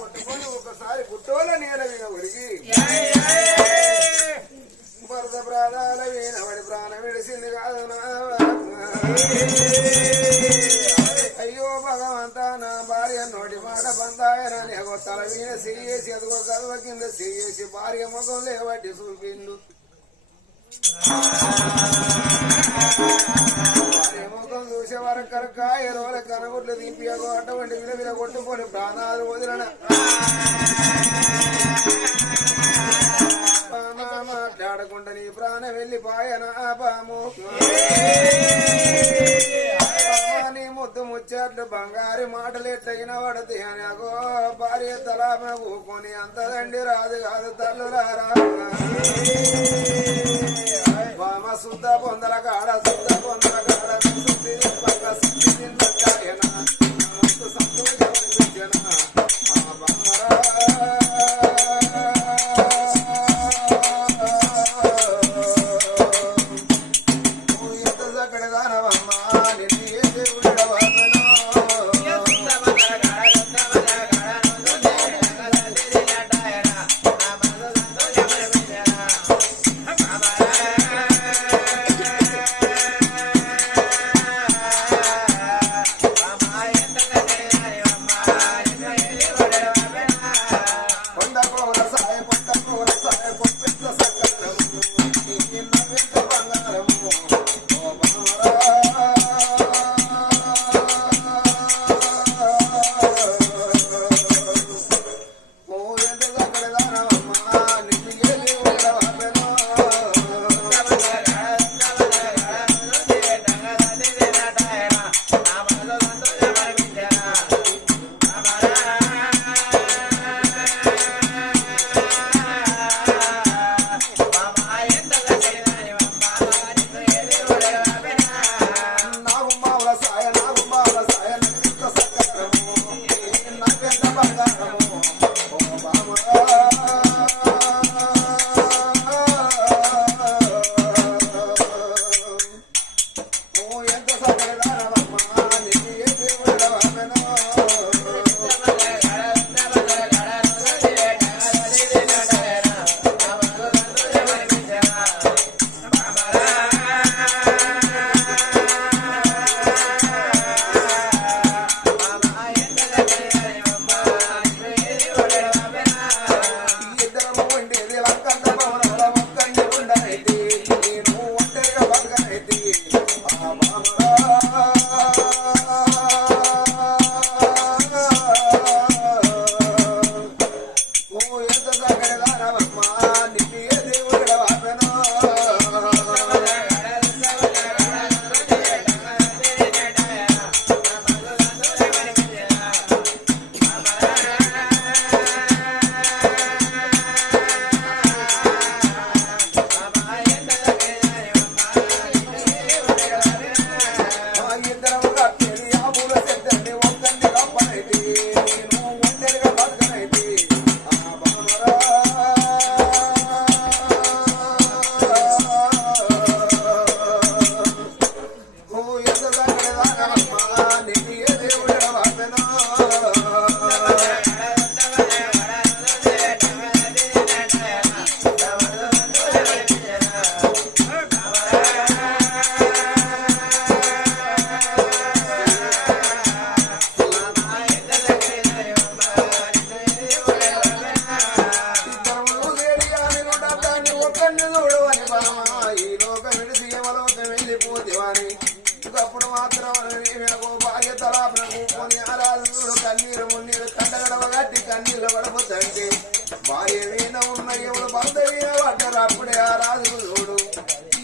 పట్టుకొని ఒకసారి గుట్టోల నేల మీద ఒడిగి వరద ప్రాణాల మీద వాడి ప్రాణం విడిసింది కాదు అయ్యో భగవంత నా భార్య నోటి మాట బందాయన నేగో తల మీద సియ్యేసి అదిగో కదవ కింద సియ్యేసి భార్య ముఖం లేవట్టి చూపిండు. ముఖం చూసే కనుక ఎరువుల కనగుడ్లు దింపి అటువంటి విల విల కొట్టుకొని ప్రాణాలు వదిలన. మాట్లాడకుండా నీ ప్రాణం వెళ్ళి పాయన పాము? నీ ముద్దు ముచ్చట్లు బంగారు మాటలు ఎట్లయిన పడతాయి అని అగో భార్య తలాపన కూకొని అంత దండి రాదు కాదు తల్లులారా. బామ శుద్ధ పొందల కాడ శుద్ధ పొందల ఒక్కడిని చూడవని బామా ఈ లోకం విడిసి యమలోకం వెళ్ళిపోతేవాని అప్పుడు మాత్రం మేమేమో భార్య తలాపన కూకొని ఆరాధనుడు కన్నీరు మున్నీరు కండగడవ గట్టి కన్నీళ్ళు పడబోతంటే. భార్య వీణ ఉన్న ఎవడు భర్త వీణ పడ్డారు అప్పుడే ఆ రాజుకు చూడు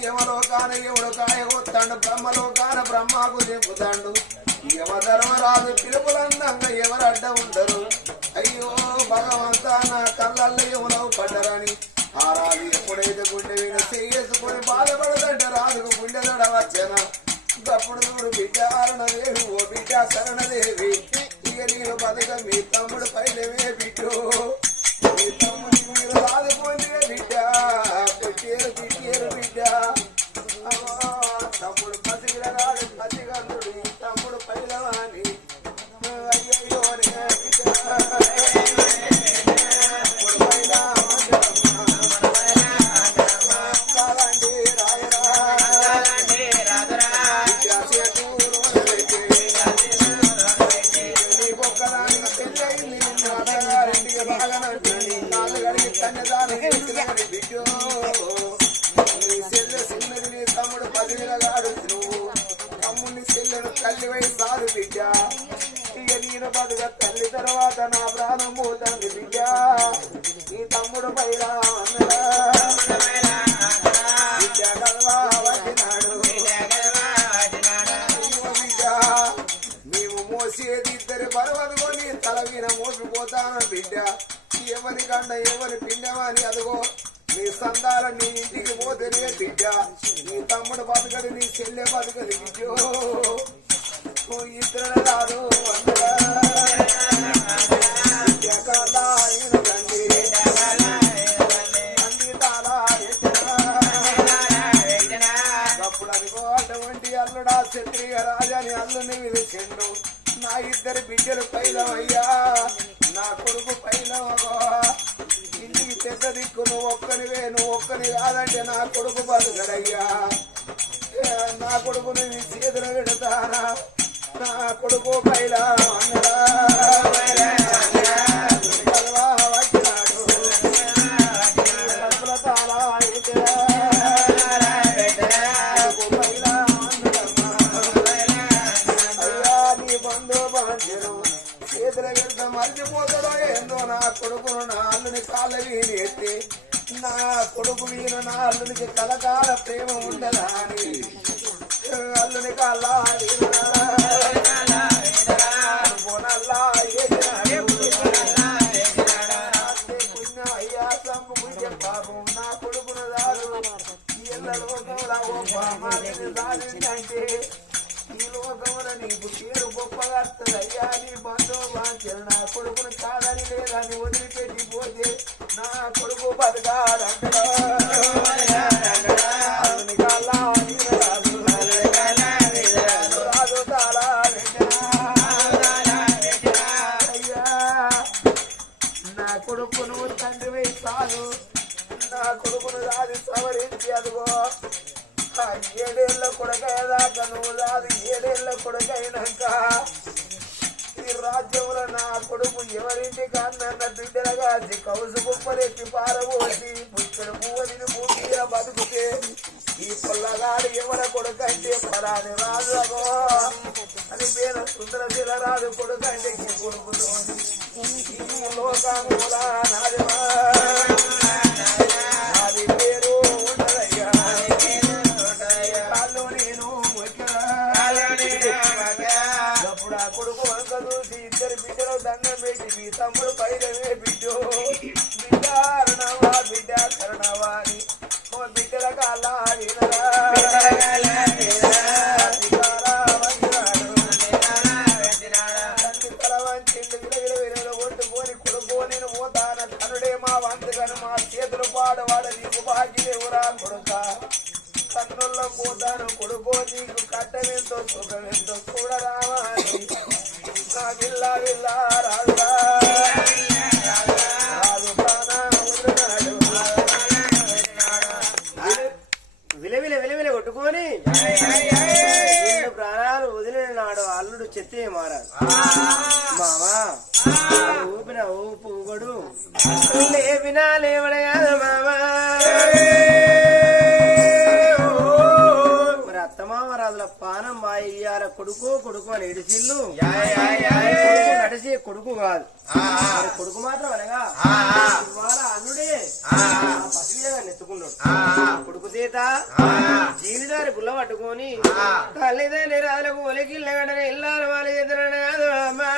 యమలోకాన ఎవడు కాయగొత్తాడు బ్రహ్మలోకాన బ్రహ్మకు చెప్పుతాడు యమ ధర్మరాజు పిలుపులన్నంగా ఎవరు అడ్డ ఉండరు? అయ్యో భగవంతా నా కళ్ళల్లో ఎవరవు పడ్డరని. ఆ రాజు ఎప్పుడైతే గుండె వీణ చేసుకొని బాధపడదంట రాజుకు గుండె దడ తప్పుడు అప్పుడు చూడు బిడ్డ అరుణదేవి ఓ బిడ్డ శరణదేవి. ఇక నేను బతక మీ తమ్ముడు నేను తల్లివై సారు బిడ్డ. ఇక నేను బతుక తల్లి తర్వాత నా ప్రాణం పోతుంది బిడ్డ. ఈ తమ్ముడు పైన అన్నడా? బిడ్డ కలవా వచ్చినాడు నీవు మోసేది ఇద్దరి పర్వదుకొని తల మీద మోసిపోతాను బిడ్డ. ఎవరి కండ ఎవరి పిండమని అదుగో నీ సందాల నీ ఇంటికి పోతేనే బిడ్డ. నీ తమ్ముడు బతకడు నీ చెల్లె బతకదు బిడ్డో. ఇద్దరు రాదు అందరా అటువంటి అల్లుడా రాజాని అల్లుని పిలిచిండు నా ఇద్దరు బిడ్డలు పైలవయ్యా నా కొడుకు పైలమగో ఇంటికి పెద్ద దిక్కు నువ్వు ఒక్కనివే నువ్వు ఒక్కని కాదంటే నా కొడుకు బతుకడయ్యా. నా కొడుకుని నువ్వు చేతులు పెడతానా? నా కొడుకు పైలా అన్నడా కొడుకును నా అల్లుని కాళ్ళ ఎత్తి నా కొడుకు వీణ నా అల్లునికి కలకాల ప్రేమ ఉండదా అని అల్లుని కాళ్ళ అంటే సంపు గొప్ప నీకు పేరు గొప్పగా అయ్యా నీ వాంచరు నా కొడుకును కాదని లేదని వదిలిపెట్టి పోతే నా కొడుకు బతకాడంటడా అతని రాదు. రాదు నా కొడుకును తండ్రి సవరించి అదిగో. ఏడేళ్ళ ఏడేళ్ళ కొడుకయ్యేదాకా నువ్వు రాదు. ఏడేళ్ళ ఈ రాజ్యంలో నా కొడుకు ఎవరింటి కాన్న బిడ్డల కాసి కౌసు కుప్పలెత్తి పారబోసి పుచ్చడు పువ్వని భూమి బతుకుతే ఈ పొల్లగాడు ఎవర కొడుకంటే పరాని రాజు అగో అని పేర సుందర శిలరాజు కొడుకంటే ఈ కొడుకుతోని ఈ లోకముల నాదిమా. నాది పేరు ఉండదయ్యా కాళ్ళు ఆ కొడుకు వంక చూసి ఇద్దరు బిడ్డలు దండం పెట్టి మీ తమ్ముడు పైరవే బిడ్డో. బిడ్డ అరణవా బిడ్డ కరణవా అని ఓ బిడ్డల కాళ్ళ కొడుకో మా నీకు కొడుక. కొడుకో నీకు కట్టమెంతో సుఖమెంతో చూడరావా. విలవిల విలవిల కొట్టుకొని రెండు ప్రాణాలు వదిలిన నాడు అల్లుడు చెత్తే మారాడు మామా ఊపిన ఊపు ఊగడు లేపినా కొడుకు కొడుకు అని కొడుకు నడిచే కొడుకు కాదు. కొడుకు మాత్రం అనగా ఇవాళ అల్లుడే పసిగా నెత్తుకున్నాడు. కొడుకు చేత జీవితాన్ని పుల్ల పట్టుకొని తల్లిదండ్రి రాళ్ళకు ఒలికిల్లగడని ఇల్లాలు వాళ్ళ ఎదురని అమ్మా.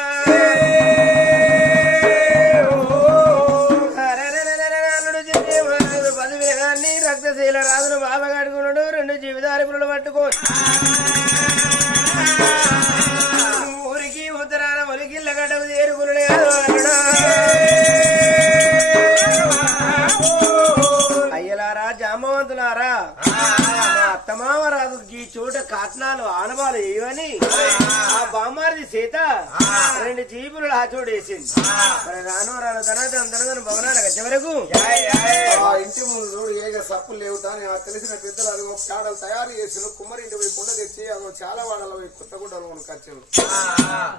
చోట ఆనవాలు వేయవని ఆ బామ్మారిది సీత రెండు జీపులు ఆ వేసింది మరి రాను రాను ధనధన ధనధన భవనాలకు వచ్చే వరకు ఆ ఇంటి ముందు చూడు ఏగ సప్పులు లేవు దాని నాకు తెలిసిన పెద్దలు అది ఒక కాడలు తయారు చేసిన కుమ్మరి ఇంటి పోయి కుండ తెచ్చి అది చాలా వాడలు పోయి కొత్తగుడ్డలు కొన్ని ఖర్చులు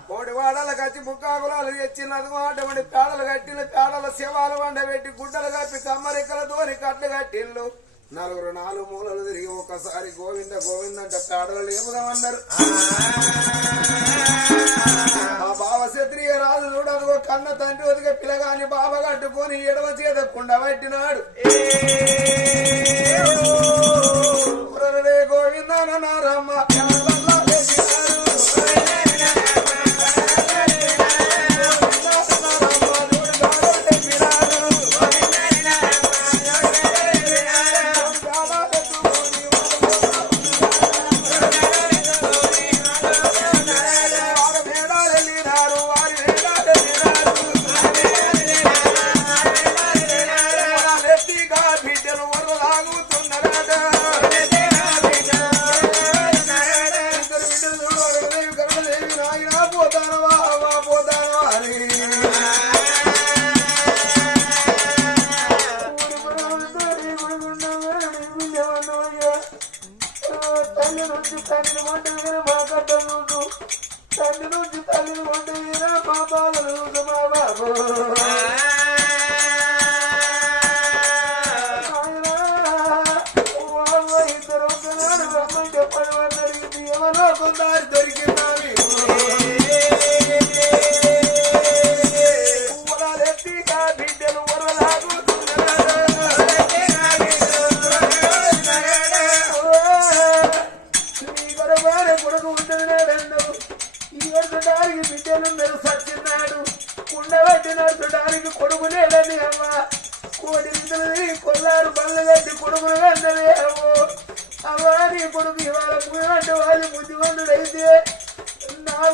కోటి వాడలు కచ్చి ముక్కాకులాలు తెచ్చిన అది అటువంటి కాడలు కట్టిన కాడల శవాలు వండబెట్టి గుడ్డలు కప్పి కమ్మరెక్కలతోని కట్లు కట్టిల్లు నలుగురు నాలుగు మూలలు తిరిగి ఒక్కసారి గోవింద గోవింద అంటే పేడలు లేపుదామన్నారు. ఆ! బావ క్షత్రియ రాజు చూడదు కన్న తండ్రి ఒదిగే పిల్లగాని బావ కట్టుకొని ఎడవ చేత కుండ పట్టినాడు. గోవింద నారమ్మ.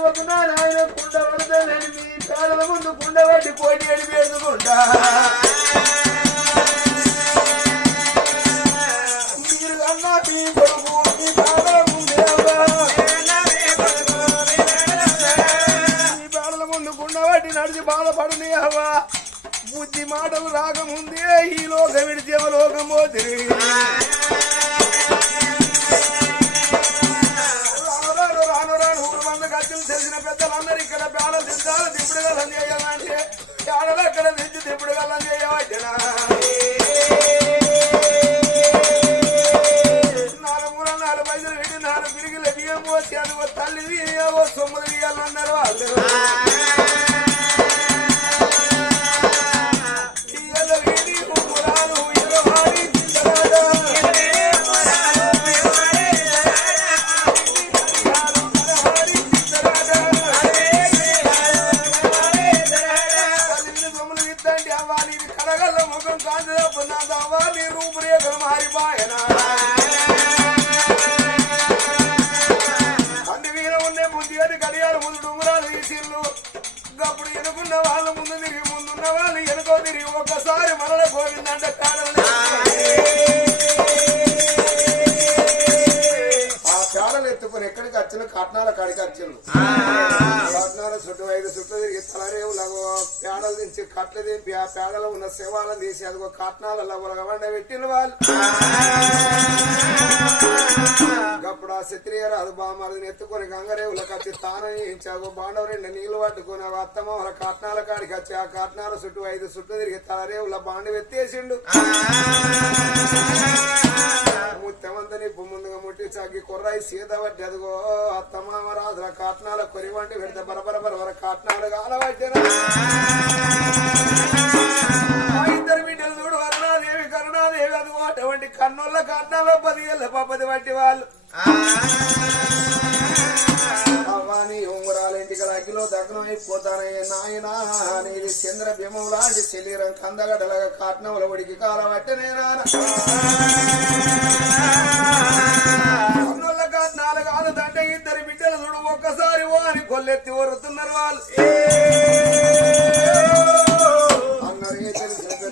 ఒక నాయన కుండ పడతానని మీ పేదల ముందు కుండ పట్టి పోటీ అడిగి మీరు కన్నా మీ కొడుకు మీ ముందే ఈ బాధల నడిచి బాధపడుని అవ్వా బుద్ధి మాటలు రాకముందే ఈ లోకం విడిచి లోకం పోతిరి ఖర్చులు తెలిసిన పెద్దలందరూ ఇక్కడ పేడలు తింటారు దిప్పుడు గల్లం చేయాలంటే పేడలు ఎక్కడ తెచ్చి దిప్పుడు గల్లం చేయవచ్చనా నాలుగు మూల నాలుగు పైసలు పెట్టి నాలుగు పిరిగిల బియ్యం పోసి అది ఓ తల్లి ఓ సొమ్ములు ఇయ్యాలన్నారు వాళ్ళు కట్నాల చుట్టూ ఐదు చుట్టూ తిరిగి తలరేవులకు పేడలు దించి కట్లు దింపి ఆ పేడలో ఉన్న శవాలను తీసి అదిగో కట్నాలలో వండ పెట్టిన వాళ్ళు. అప్పుడు ఆ క్షత్రియ ఎత్తుకొని గంగరేవులకు వచ్చి తానం చేయించాగు బాండవ రెండు నీళ్ళు పట్టుకుని అత్తమ్మ వాళ్ళ కాట్నాల కాడికి వచ్చి ఆ కాట్నాల చుట్టూ ఐదు చుట్టూ తిరిగి తలరేవుల బాండ ఎత్తేసిండు. ముత్తమంత నిప్పు ముందుగా ముట్టి చగ్గి కుర్రాయి సీత పట్టి అదిగో అత్తమామ రాజుల కాట్నాల కొరివండి పెడితే బరబర బరబర కాట్నాలు కాలవట్టిన అటువంటి కన్నుల పదివేల పప్పది వంటి వాళ్ళు. అవ్వాని ఉంగరాల ఇంటికి అగ్గిలో దగ్నం అయిపోతానయ్య నాయనా నీది చంద్ర బింబం లాంటి శరీరం కందగడలగా కాట్నముల ఒడికి కాలబట్టనే నాన్న కన్నుల కాట్నాలు కాలదంటే ఇద్దరు బిడ్డలు చూడు ఒక్కసారి ఓ అని కొల్లెత్తి వరుతున్నారు వాళ్ళు.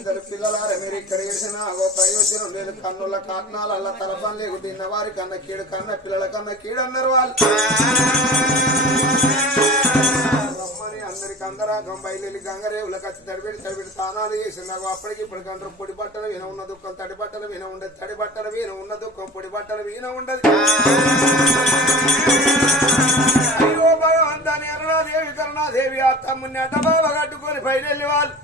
ఇద్దరు పెద్దలు మీరు ఇక్కడ వేసిన ఓ ప్రయోజనం లేదు. కన్నుల కాట్నాల తలపని లేకు తిన్న వారి కన్నా కీడు కన్న పిల్లల కన్నా కీడు అన్నారు వాళ్ళు. రమ్మని అందరికి అందరాగం. బయలు గంగరేవుల కచ్చి తడిపెట్టి తడిపెట్టి తానాలు చేసినారు అప్పటికి ఇప్పటికి అందరూ పొడి బట్టలు విన ఉన్న దుఃఖం తడి బట్టలు విన ఉండదు తడి బట్టలు వీన ఉన్న దుఃఖం పొడి బట్టలు వీణ ఉండదు. అయ్యో భగవంతాని అరుణాదేవి కరుణాదేవి ఆ తమ్ముని అడ్డబాబ కట్టుకొని పైన వాళ్ళు.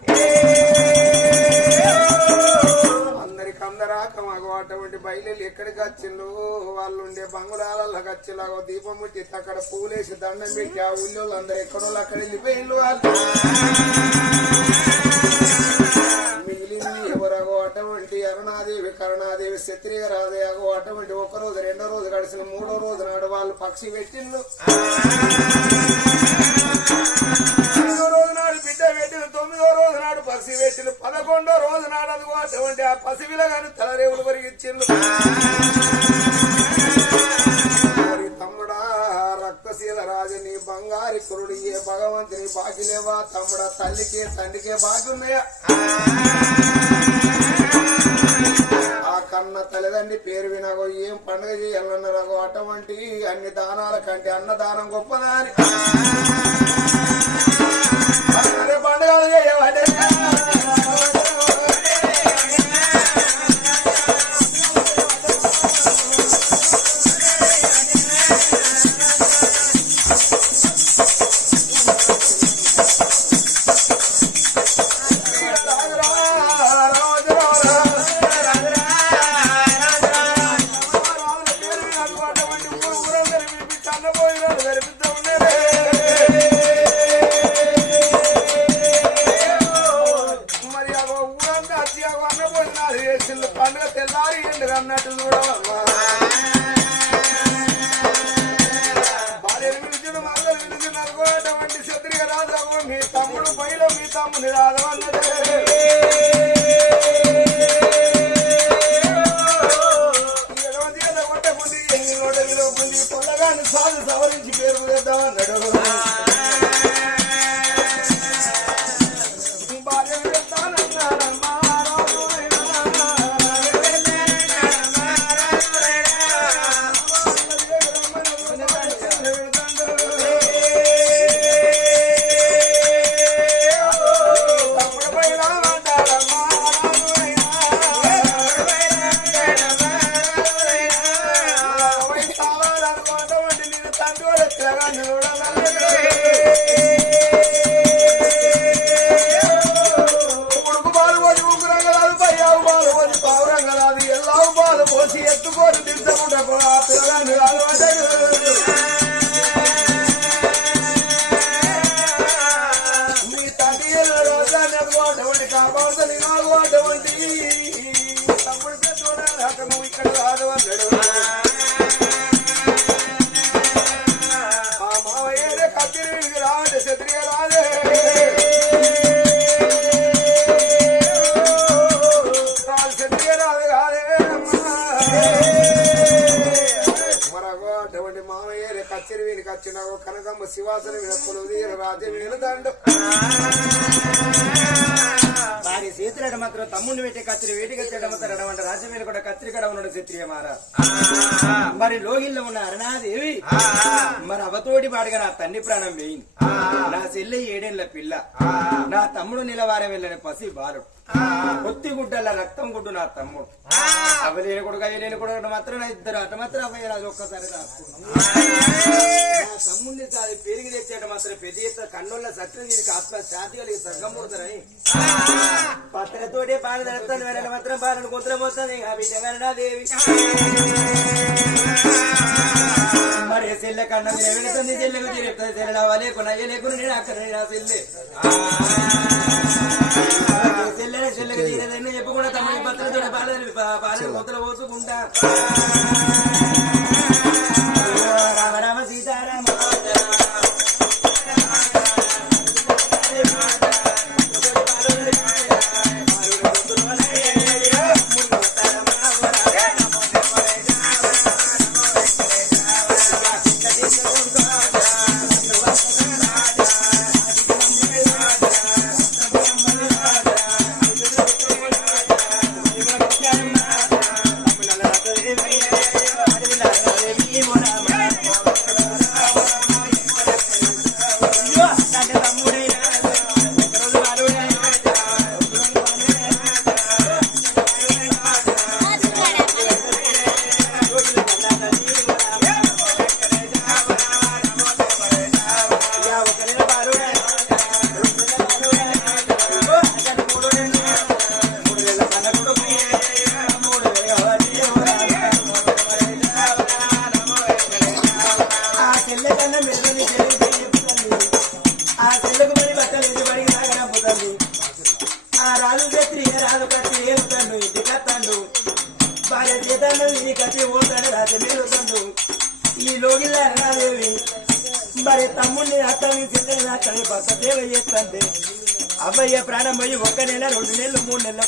అందరికి అందరాక మాకు అటువంటి బయలు ఎక్కడికి వచ్చిండ్రు? వాళ్ళు ఉండే బంగుళాలకు వచ్చేలాగో దీపం పెట్టి అక్కడ పూలేసి దండం పెట్టి ఆ ఊళ్ళో అందరు ఎక్కడో అక్కడ వెళ్ళిపోయిండ్రు వాళ్ళు. మిగిలింది ఎవరగో అటువంటి అరుణాదేవి కరుణాదేవి క్షత్రియ రాజయాగో అటువంటి ఒక రోజు రెండో రోజు గడిచిన మూడో రోజు నాడు వాళ్ళు పక్షి పెట్టిండ్రు. రోజు పదకొండో రోజు నాడు అదిగో అటువంటి ఆ పసివిల గాని తలరేవులు పరిగించిండ్రు తమ్ముడా రక్తశీల రాజని బంగారి కురుడు ఏ భగవంతుని బాకిలేవా తమ్ముడ తమ్ముడా తల్లికే తండ్రికే బాకి ఉన్నాయా ఆ కన్న తల్లిదండ్రి పేరు వినగో ఏం పండుగ చేయాలన్నారగో అటువంటి అన్ని దానాల కంటే అన్నదానం గొప్పదా అని అరే పండుగలు భార్యను విడిచిన విడిచి విడిచిన క్షత్రియ రాజావు. మీ తమ్ముడు బయలు మీ తమ్ముని రాజవన్నదే ఎడమ కచ్చరి వీనికి కనకమ్మ శివాసన వినప్పులు రాజ్యం వినదండు వారి చేతులట మాత్రం తమ్ముడిని పెట్టి కత్తిరి వేటికి కచ్చడం అన్నమాట రాజ్యం మీద కూడా కత్తిరి కడ ఉన్నాడు క్షత్రియ మహారాజ్ మరి లోగిల్లో ఉన్న అరుణాదేవి మరి అవతోటి పాడుగా నా తండ్రి ప్రాణం వేయింది. నా చెల్లె ఏడేళ్ళ పిల్ల. నా తమ్ముడు నిలవారే వెళ్ళని పసి బాలుడు. కొత్తి గుడ్డల రక్తం గుడ్డు నా తమ్ముడు. అవలేని కొడుకు అయ్యలేని కొడుకు మాత్రం నా ఇద్దరు అట మాత్రం అవ్వయ్యరాజు ఒక్కసారి రాసుకున్నాను నా తమ్ముడిని తాది పెరిగి తెచ్చేట మాత్రం పెద్ద ఎత్తున కన్నుల సత్యం దీనికి ఆత్మ శాంతి కలిగి సర్గం పుడతారని పత్రతోటే పాలు తడుస్తాను వెళ్ళని మాత్రం పాలను కొంత ఆ బిడ్డ దేవి. మరి చెల్లె కన్న వెళుతుంది చెల్లెకు తిరుగుతుంది చెల్లెలవా లేకుండా లేకుండా నేను అక్కడ నా తీరేదని చెప్పకుండా తమ్ముడి పాలు పాలను కొంతలో పోసుకుంటా నెల రెండు నెలలు మూడు నెలల